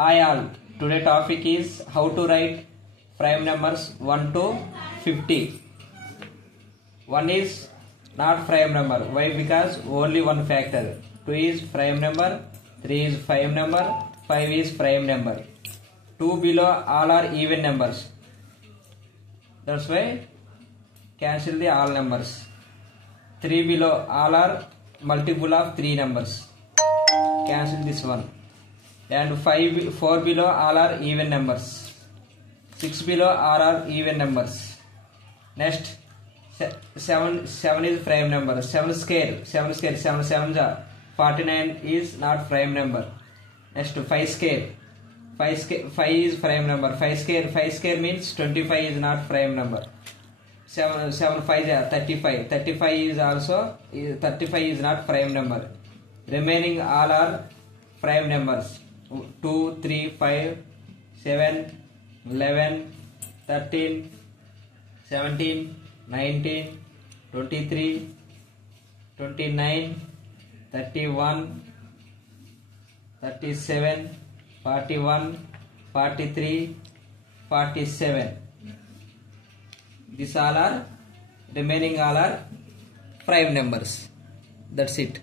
Hi all, today topic is how to write prime numbers 1 to 50. 1 is not prime number. Why? Because only one factor. 2 is prime number, 3 is prime number, 5 is prime number. 2 below all are even numbers. That's why cancel the all numbers. 3 below all are multiple of 3 numbers. Cancel this one. And 4 below all are even numbers. 6 below all are even numbers. Next 7 is prime number. 7 square 7 7 49 is not prime number. Next 5 square 5 is prime number. 5 square means 25 is not prime number. 7 5 35 35 is also 35 is not prime number. Remaining all are prime numbers. 2 3 5 7 11 13 17 19 23 29 31 37 41 43 47. These all are remaining all are prime numbers. That's it.